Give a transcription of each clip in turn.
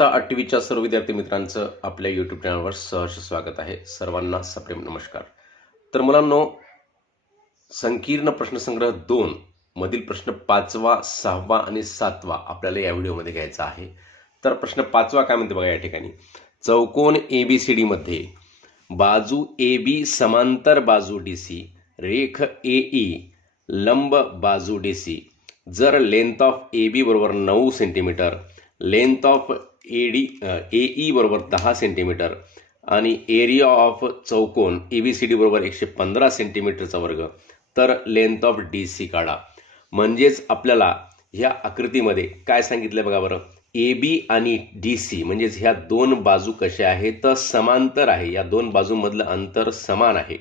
इयत्ता आठवीच्या सर्व विद्यार्थी मित्रांचं आपल्या यूट्यूब चॅनलवर सहर्ष स्वागत आहे. सर्वांना सप्रेम नमस्कार. तर मुलांनो संकीर्ण प्रश्नसंग्रह दोन मधील प्रश्न पाचवा सहावा आणि सातवा आपल्याला या व्हिडिओमध्ये घ्यायचा आहे. तर प्रश्न पाचवा काय म्हणते बघा या ठिकाणी. चौकोन ए बी सी डीमध्ये बाजू ए बी समांतर बाजू डी सी रेख ए ई लंब बाजू डी सी जर लेंथ ऑफ ए बी बरोबर नऊ centimetre length of A D A E बरोबर दहा सेंटीमीटर आणि एरिया ऑफ चौकोन ए बी सी डी बरोबर एकशे पंधरा सेंटीमीटरचा वर्ग. तर लेंथ ऑफ डी सी काढा. म्हणजेच आपल्याला ह्या आकृतीमध्ये काय सांगितलं बघा बरं? ए बी आणि डी सी म्हणजेच ह्या दोन बाजू कशा आहेत? तर समांतर आहे. या दोन बाजूमधलं अंतर समान आहे.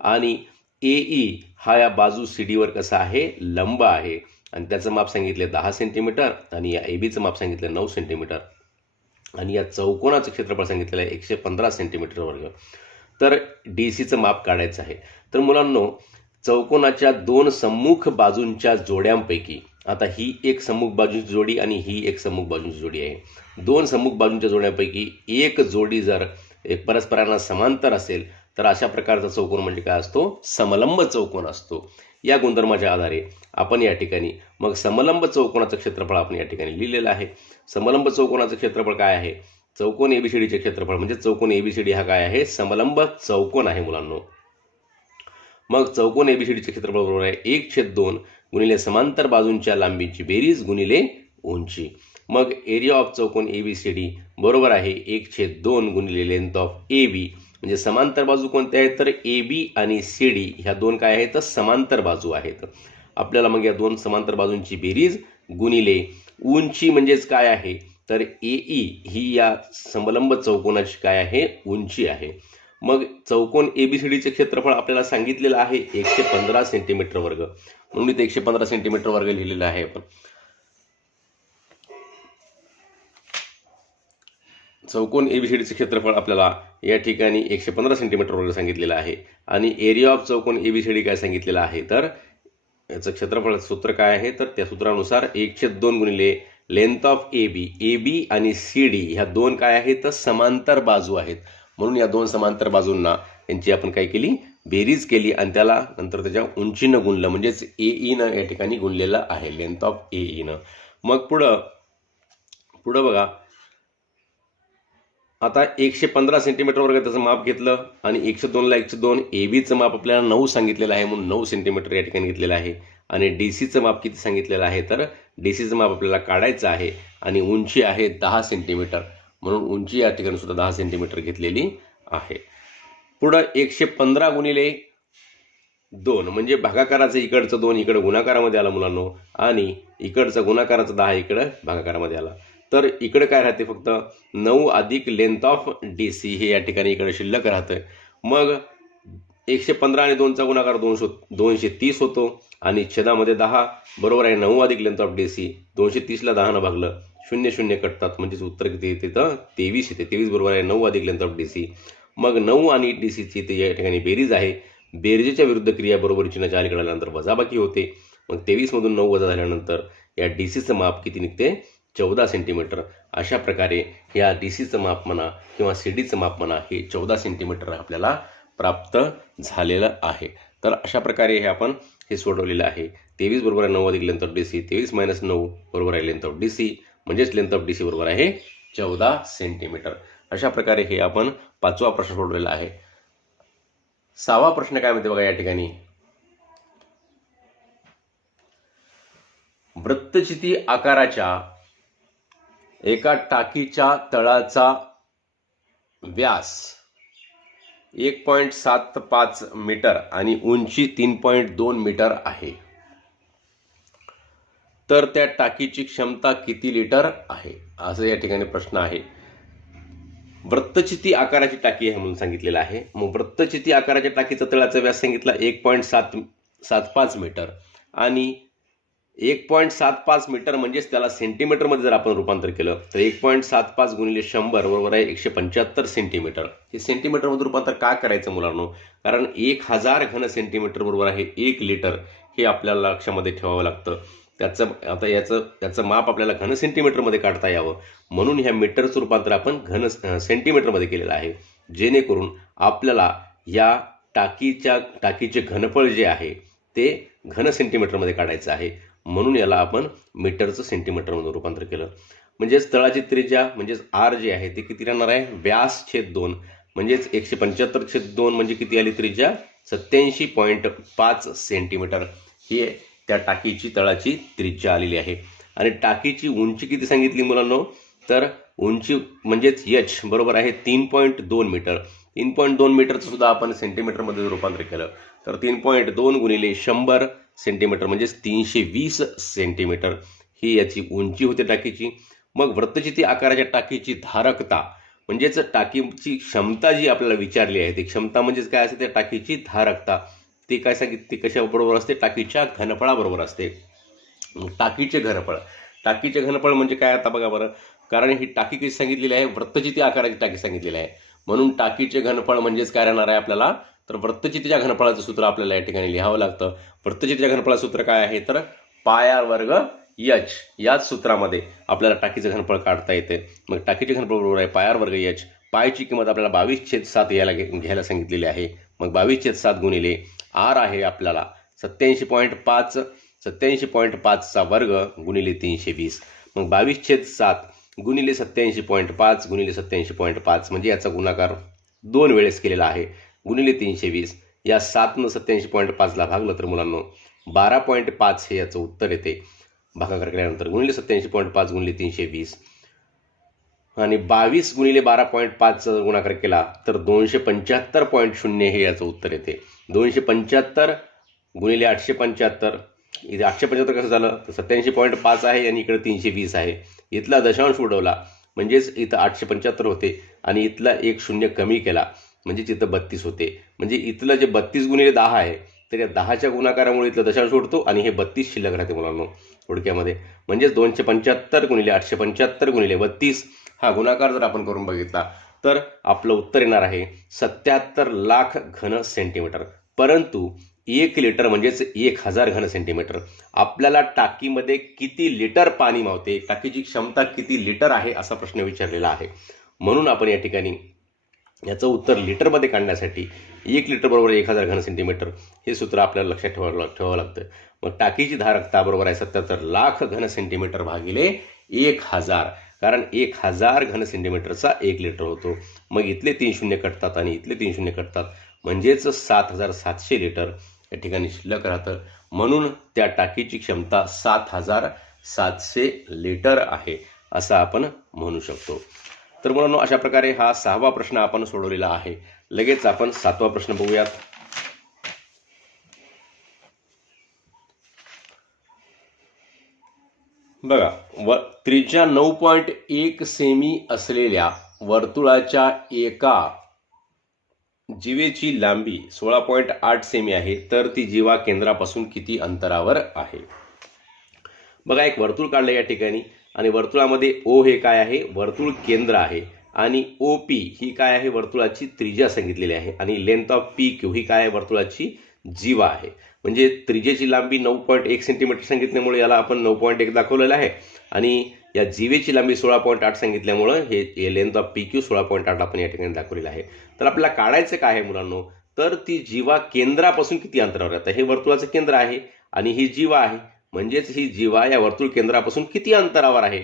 आणि ए ई हा या बाजू सी डीवर कसा आहे? लंब आहे. आणि त्याचं माप सांगितले दहा सेंटीमीटर आणि या ए बीचं माप सांगितलं नऊ सेंटीमीटर आणि या चौकोनाचं क्षेत्रफळ सांगितलेलं आहे एकशे पंधरा सेंटीमीटर वर्ग. तर डी सीचं माप काढायचं आहे. तर मुलांनो चौकोनाच्या दोन सम्मुख बाजूंच्या जोड्यांपैकी आता ही एक सम्मुख बाजूची जोडी आणि ही एक सम्मुख बाजूची जोडी आहे. दोन सम्मुख बाजूंच्या जोड्यांपैकी एक जोडी जर एक परस्परांना समांतर असेल तर अशा प्रकारचा चौकोन म्हणजे काय असतो? समलंब चौकोन असतो. या गुणधर्माच्या आधारे आपण या ठिकाणी मग समलंब चौकोनाचं क्षेत्रफळ आपण या ठिकाणी लिहिलेलं आहे. समलंब चौकोनाचं क्षेत्रफळ काय आहे? चौकोन एबीसीडीचे क्षेत्रफळ म्हणजे चौकोन एबीसीडी हा काय आहे? समलंब चौकोन आहे मुलांनो. मग चौकोन एबीसीडीचे क्षेत्रफळ बरोबर आहे एक छेद दोन गुणिले समांतर बाजूंच्या लांबीची बेरीज गुणिले उंची. मग एरिया ऑफ चौकोन एबीसीडी बरोबर आहे एक छेद दोन गुणिले लेंथ ऑफ ए बी म्हणजे समांतर बाजू कोणत्या आहेत? तर ए बी आणि सी डी ह्या दोन काय आहेत? तर समांतर बाजू आहेत. आपल्याला मग या दोन समांतर बाजूंची बेरीज गुणिले उंची म्हणजेच काय आहे? तर ए ई ही या समलंब चौकोनाची काय आहे? उंची आहे. मग चौकोन ए बी सी डीचे क्षेत्रफळ आपल्याला सांगितलेलं आहे एकशे पंधरा सेंटीमीटर वर्ग. म्हणून इथे एकशे पंधरा सेंटीमीटर वर्ग लिहिलेला आहे. आपण चौकोन ए बी सी डीचे क्षेत्रफळ आपल्याला या ठिकाणी एकशे पंधरा सेंटीमीटर वर्ग सांगितलेलं आहे. आणि एरिया ऑफ चौकोन ए बी सी डी काय सांगितलेलं आहे? तर याचं क्षेत्रफळ सूत्र काय आहे? तर त्या सूत्रानुसार एकशे दोन गुणिले length of A B A B आणि सी डी ह्या दोन काय आहेत? तर समांतर बाजू आहेत. म्हणून या दोन समांतर बाजूंना यांची आपण काय केली? बेरीज केली आणि त्याला नंतर त्याच्या उंचीनं गुणलं. म्हणजेच ए ईनं या ठिकाणी गुणलेलं आहे. लेंथ ऑफ ए ईनं मग पुढं पुढं बघा. आता एकशे पंधरा सेंटीमीटर वर्ग त्याचं माप घेतलं आणि एकशे दोनला एकशे दोन ए बीचं माप आपल्याला नऊ सांगितलेलं आहे म्हणून नऊ सेंटीमीटर या ठिकाणी घेतलेलं आहे. आणि डी सीचं माप किती सांगितलेलं आहे तर डी सीचं माप आपल्याला काढायचं आहे आणि उंची आहे दहा सेंटीमीटर म्हणून उंची या ठिकाणी सुद्धा दहा सेंटीमीटर घेतलेली आहे. पुढं एकशे पंधरा गुणिले दोन म्हणजे भागाकाराचं इकडचं दोन इकडं गुणाकारामध्ये आलं मुलांनो. आणि इकडचं गुणाकाराचं दहा इकडं भागाकारामध्ये आला. तर इकडं काय राहते फक्त नऊ अधिक लेंथ ऑफ डी सी हे या ठिकाणी इकडे शिल्लक राहतं मग एकशे पंधरा आणि दोनचा गुणाकार दोनशे दोनशे तीस होतो आणि छेदामध्ये दहा बरोबर आहे नऊ अधिक लेंथ ऑफ डी सी दोनशे तीसला दहानं भागलं शून्य शून्य कटतात. म्हणजेच उत्तर किती येते तर तेवीस येते. तेवीस बरोबर आहे नऊ अधिक लेंथ ऑफ डी सी मग नऊ आणि डी सीची ते या ठिकाणी बेरीज आहे. बेरजेच्या विरुद्ध क्रिया बरोबर चिन्हाच्या अलीकडे आल्यानंतर वजाबाकी होते. मग तेवीसमधून नऊ वजा झाल्यानंतर या डी सीचं माप किती निघते? चौदा सेंटीमीटर अशा प्रकारे या डी सीचं माप म्हणा किंवा सी डीचं माप म्हणा हे चौदा सेंटीमीटर आपल्याला प्राप्त झालेलं आहे. तर अशा प्रकारे हे आपण हे सोडवलेलं आहे. तेवीस बरोबर आहे नऊ अधिक लेंथ ऑफ डी सी तेवीस मायनस नऊ बरोबर आहे लेंथ ऑफ डी सी म्हणजेच लेंथ ऑफ डी सी बरोबर आहे चौदा सेंटीमीटर अशा प्रकारे हे आपण पाचवा प्रश्न सोडवलेला आहे. सहावा प्रश्न काय म्हणते बघा या ठिकाणी? वृत्तचिती आकाराच्या एका टाकीच्या तळाचा व्यास एक पॉईंट सात पाच मीटर आणि उंची तीन पॉईंट दोन मीटर आहे. तर त्या टाकीची क्षमता किती लिटर आहे? असं या ठिकाणी प्रश्न आहे. वृत्तचिती आकाराची टाकी आहे म्हणून सांगितलेलं आहे. मग वृत्तचिती आकाराच्या टाकीचा तळाचा व्यास सांगितला एक पॉईंट सात सात पाच मीटर. आणि एक पॉईंट सात पाच मीटर म्हणजेच त्याला सेंटीमीटरमध्ये जर आपण रूपांतर केलं तर एक पॉईंट सात पाच गुणिले शंभर बरोबर आहे एकशे पंच्याहत्तर सेंटीमीटर. हे सेंटीमीटरमध्ये रूपांतर का करायचं मुलांनो? कारण एक हजार घन सेंटीमीटर बरोबर आहे एक लिटर हे आपल्याला लक्षामध्ये ठेवावं लागतं. त्याचं आता याचं त्याचं माप आपल्याला घन सेंटीमीटरमध्ये काढता यावं. म्हणून ह्या मीटरचं रूपांतर आपण घन सेंटीमीटरमध्ये केलेलं आहे. जेणेकरून आपल्याला या टाकीच्या टाकीचे घनफळ जे आहे ते घन सेंटीमीटरमध्ये काढायचं आहे. म्हणून याला आपण मीटरचं सेंटीमीटरमध्ये रूपांतर केलं. म्हणजेच तळाची त्रिज्या म्हणजेच आर जे आहे ते किती राहणार आहे? व्यास छेद दोन. म्हणजेच एकशे पंच्याहत्तर छेद दोन म्हणजे किती आली त्रिज्या? सत्याऐंशी पॉईंट पाच सेंटीमीटर ही त्या टाकीची तळाची त्रिज्या आलेली आहे. आणि टाकीची उंची किती सांगितली मुलांनो? तर उंची म्हणजेच यच बरोबर आहे तीन पॉईंट दोन मीटर. तीन पॉईंट दोन मीटरचं सुद्धा आपण सेंटीमीटरमध्ये रूपांतर केलं. तर तीन पॉईंट दोन गुणिले शंभर सेंटीमीटर म्हणजेच तीनशे वीस सेंटीमीटर ही याची उंची होते टाकीची. मग वृत्तचिती आकाराच्या टाकीची धारकता म्हणजेच टाकीची क्षमता जी आपल्याला विचारली आहे ती क्षमता म्हणजेच काय असते? त्या टाकीची धारकता. ती काय सांगित ती कशाबरोबर असते? टाकीच्या घनफळाबरोबर असते. टाकीचे घनफळ. टाकीचे घनफळ म्हणजे काय आता बघा बरं. कारण ही टाकी कशी सांगितलेली आहे? वृत्तचिती आकाराची टाकी सांगितलेली आहे. म्हणून टाकीचे घनफळ म्हणजेच काय राहणार आहे आपल्याला? तर वृत्तचितीच्या घनफळाचं सूत्र आपल्याला या ठिकाणी लिहावं लागतं. वृत्तचितीच्या घनफळाचं सूत्र काय आहे? तर पायार वर्ग यच. याच सूत्रामध्ये आपल्याला टाकीचं घनफळ काढता येते. मग टाकीचे घनफळ बरोबर आहे पायार वर्ग यच. पायची किंमत आपल्याला बावीस छेद सात यायला घे- घ्यायला सांगितलेली आहे. मग बावीस छेद सात गुणिले आर आहे आपल्याला सत्याऐंशी पॉईंट पाच. सत्याऐंशी पॉईंट पाचचा वर्ग गुणिले तीनशे वीस. मग बावीस छेद सात गुणिले सत्याऐंशी पॉईंट पाच गुणिले सत्याऐंशी पॉईंट पाच. म्हणजे याचा गुणाकार दोन वेळेस केलेला आहे. गुणिले तीनशे वीस. या सातनं सत्याऐंशी पॉईंट पाचला भागलं तर मुलांनो बारा पॉईंट पाच हे याचं उत्तर येते. भागाकार केल्यानंतर गुणिले सत्याऐंशी पॉईंट पाच गुणिले तीनशे वीस. आणि बावीस गुणिले बारा पॉईंट पाच गुणाकार केला तर दोनशे पंच्याहत्तर पॉईंट शून्य हे याचं उत्तर येते. दोनशे पंच्याहत्तर गुणिले आठशे पंच्याहत्तर. इथे आठशे पंच्याहत्तर कसं झालं? तर सत्याऐंशी पॉईंट पाच आहे आणि इकडे तीनशे वीस आहे. इथला दशांश उडवला. म्हणजेच इथं आठशे पंच्याहत्तर होते आणि इथला एक शून्य कमी केला. म्हणजे तिथं बत्तीस होते. म्हणजे इथलं जे बत्तीस गुणिले दहा आहे तर या दहाच्या गुणाकारामुळे इथलं दशांश उडतो आणि हे बत्तीस शिल्लक राहते मुलांनो थोडक्यामध्ये म्हणजेच दोनशे पंच्याहत्तर गुणिले आठशे पंच्याहत्तर गुणिले बत्तीस हा गुणाकार जर आपण करून बघितला तर आपलं उत्तर येणार आहे सत्याहत्तर लाख घन सेंटीमीटर परंतु एक लिटर म्हणजेच एक हजार घन सेंटीमीटर आपल्याला टाकीमध्ये किती लिटर पाणी मावते टाकीची क्षमता किती लिटर आहे असा प्रश्न विचारलेला आहे. म्हणून आपण या ठिकाणी याचं उत्तर लिटरमध्ये काढण्यासाठी एक लिटर बरोबर एक हजार घन सेंटीमीटर हे सूत्र आपल्याला लक्षात ठेवावं लाग- ठेवावं लागतं. मग टाकीची धारकता बरोबर आहे सत्याहत्तर लाख घन सेंटीमीटर भागिले एक हजार. कारण एक हजार घन सेंटीमीटरचा एक लिटर होतो. मग इथले तीन शून्य कटतात आणि इथले तीन शून्य कटतात. म्हणजेच सात हजार सातशे लिटर या ठिकाणी शिल्लक राहतं. म्हणून त्या टाकीची क्षमता सात हजार सातशे लिटर आहे असं आपण म्हणू शकतो. तर मुलांनो अशा प्रकारे हा सहावा प्रश्न आपण सोडवलेला आहे. लगेच आपण सातवा प्रश्न बघूयात. बघा व त्रिज्या नऊ पॉईंट एक सेमी असलेल्या वर्तुळाच्या एका जीवेची लांबी सोळा पॉईंट आठ सेमी आहे तर ती जीवा केंद्रापासून किती अंतरावर आहे? बघा एक वर्तुळ काढलं या ठिकाणी. आणि वर्तुळामध्ये ओ हे काय आहे? वर्तुळ केंद्र आहे. आणि ओ पी ही काय आहे? वर्तुळाची त्रिज्या सांगितलेली आहे. आणि लेंथ ऑफ पी क्यू ही काय आहे? वर्तुळाची जीवा आहे. म्हणजे त्रिजेची लांबी नऊ पॉईंट एक सेंटीमीटर सांगितल्यामुळे याला आपण नऊ पॉईंट एक दाखवलेलं आहे. आणि या जीवेची लांबी सोळा पॉईंट आठ सांगितल्यामुळं हे लेंथ ऑफ पी क्यू सोळा पॉईंट आठ आपण या ठिकाणी दाखवलेलं आहे. तर आपल्याला काढायचं काय आहे मुलांनो? तर ती जीवा केंद्रापासून किती अंतरावर आहे? आता हे वर्तुळाचं केंद्र आहे आणि ही जीवा आहे. म्हणजेच ही जीवा या वर्तुळ केंद्रापासून किती अंतरावर आहे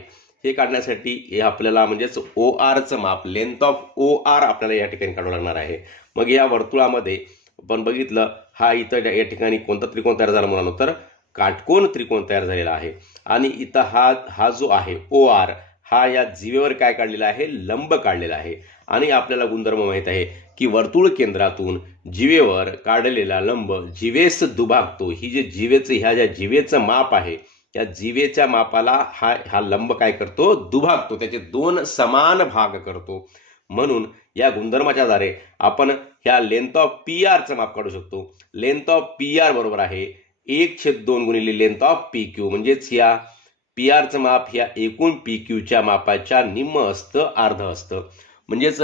हे काढण्यासाठी हे आपल्याला म्हणजेच ओ आरचं माप लेंथ ऑफ ओ आर आपल्याला या ठिकाणी काढावं लागणार आहे. मग या वर्तुळामध्ये आपण बघितलं हा इथं या ठिकाणी कोणता त्रिकोण तयार झाला मुलांनो? तर काटकोन त्रिकोण तयार झालेला आहे. आणि इथं हा हा जो आहे ओ आर हा या जीवेवर काय काढलेला आहे? लंब काढलेला आहे. आणि आपल्याला गुणधर्म माहीत आहे की वर्तुळ केंद्रातून जीवेवर काढलेला लंब जीवेस दुभागतो. ही जे जीवेचं ह्या ज्या जीवेचं माप आहे या जीवेच्या मापाला हा हा लंब काय करतो? दुभागतो. त्याचे दोन समान भाग करतो. म्हणून या गुणधर्माच्या आधारे आपण ह्या लेंथ ऑफ पी आरचं माप काढू शकतो. लेंथ ऑफ पी आर बरोबर आहे एक छेद दोन गुणिले लेंथ ऑफ पी क्यू म्हणजेच या पी आरचं माप ह्या एकूण पी क्यूच्या मापाच्या निम्म असतं अर्ध असतं. म्हणजेच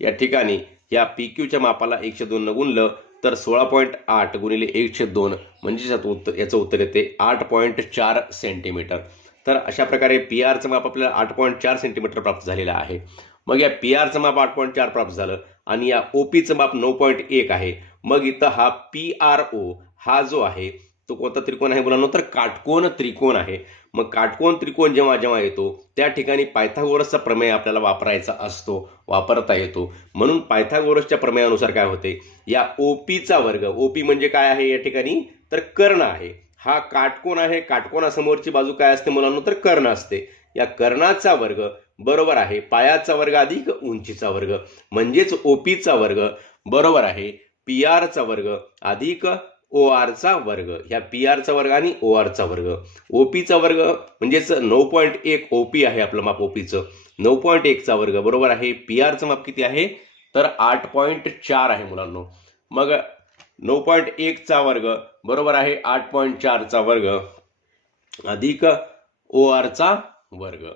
या ठिकाणी या पी क्यूच्या मापाला एकशे दोन गुणलं तर सोळा पॉईंट आठ गुणिले एकशे दोन. म्हणजेच याचं उत्तर याचं उत्तर येते आठ पॉईंट चार सेंटीमीटर. तर अशा प्रकारे पी आरचं माप आपल्याला आठ पॉईंट चार सेंटीमीटर प्राप्त झालेलं आहे. मग या पी आरचं माप आठ पॉईंट चार प्राप्त झालं आणि या ओपीचं माप नऊ पॉईंट एक आहे. मग इथं हा पी आर ओ हा जो आहे तो कोणता त्रिकोण आहे मुलांनो? तर काटकोन त्रिकोण आहे. मग काटकोन त्रिकोण जेव्हा जेव्हा येतो त्या ठिकाणी पायथागोरसचा प्रमेय आपल्याला वापरायचा असतो वापरता येतो. म्हणून पायथागोरसच्या प्रमेयानुसार काय होते? या ओपीचा वर्ग ओपी म्हणजे काय आहे या ठिकाणी? तर कर्ण आहे. हा काटकोन आहे. काटकोनासमोरची बाजू काय असते मुलांनो? तर कर्ण असते. या कर्णाचा वर्ग बरोबर आहे. पायाचा वर्ग अधिक उंचीचा वर्ग. म्हणजेच ओपीचा वर्ग बरोबर आहे. पी आरचा वर्ग अधिक ओ आरचा वर्ग. ह्या पी आरचा वर्ग आणि ओ आरचा वर्ग. ओपीचा वर्ग म्हणजेच नऊ पॉईंट एक ओपी आहे आपलं माप ओपीचं नऊ पॉईंट एकचा वर्ग बरोबर आहे? पी आरचं माप किती आहे? तर आठ पॉईंट चार आहे मुलांनो. मग नऊ पॉईंट एकचा वर्ग बरोबर आहे? आठ पॉईंट चारचा वर्ग. अधिक ओ आरचा वर्ग.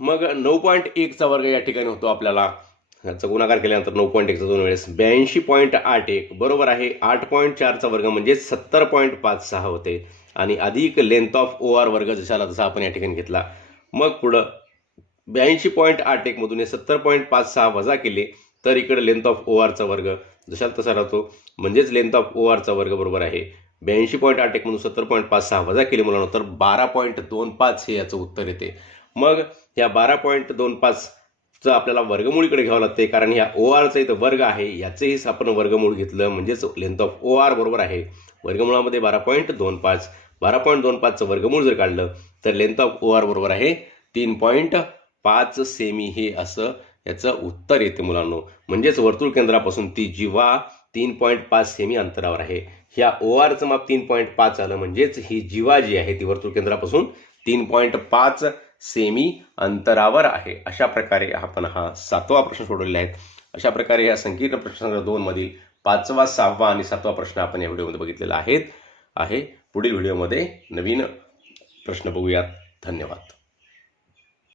मग नऊ पॉईंट एकचा वर्ग या ठिकाणी होतो आपल्याला. याचा गुणाकार केल्यानंतर नऊ पॉईंट एकचा दोन वेळेस. ब्याऐंशी पॉईंट आठ एक. बरोबर आहे. आठ पॉईंट चारचा वर्ग म्हणजे सत्तर पॉईंट पाच सहा होते. आणि अधिक लेंथ ऑफ ओ आर वर्ग जशाला तसा आपण या ठिकाणी घेतला. मग पुढं ब्याऐंशी पॉईंट आठ एकमधून हे सत्तर पॉईंट पाच सहा वजा केले तर इकडे लेंथ ऑफ ओ आरचा वर्ग जशाला तसा राहतो म्हणजेच लेंथ ऑफ ओ आरचा वर्ग बरोबर आहे. ब्याऐंशी पॉईंट आठ एकमधून सत्तर पॉईंट पाच सहा वजा केले मुलांना तर बारा पॉईंट दोन पाच हे याचं उत्तर येते. मग या बारा पॉईंट दोन पाच चं आपल्याला वर्गमूळीकडे घ्यावं लागते कारण ह्या ओ आरचं इथं वर्ग आहे याचंही आपण वर्गमूळ घेतलं म्हणजेच लेंथ ऑफ ओ आर बरोबर आहे. वर्गमुळामध्ये बारा पॉईंट दोन पाच बारा पॉईंट दोन पाचचं वर्गमूळ जर काढलं तर लेंथ ऑफ ओ आर बरोबर आहे तीन पॉईंट पाच सेमी हे असं याचं उत्तर येते मुलांनो. म्हणजेच वर्तुळ केंद्रापासून ती जीवा तीन पॉईंट पाच सेमी अंतरावर आहे. ह्या ओ आरचं माप तीन पॉईंट पाच आलं म्हणजेच ही जीवा जी आहे ती वर्तुळ केंद्रापासून तीन पॉईंट पाच सेमी अंतरावर आहे. अशा प्रकारे आपण हा सातवा प्रश्न सोडवलेला आहे. अशा प्रकारे या संकीर्ण प्रश्न दोन मधील पाचवा सहावा आणि सातवा प्रश्न आपण या व्हिडिओमध्ये बघितलेला आहेत आहे. पुढील व्हिडिओमध्ये नवीन प्रश्न बघूयात. धन्यवाद.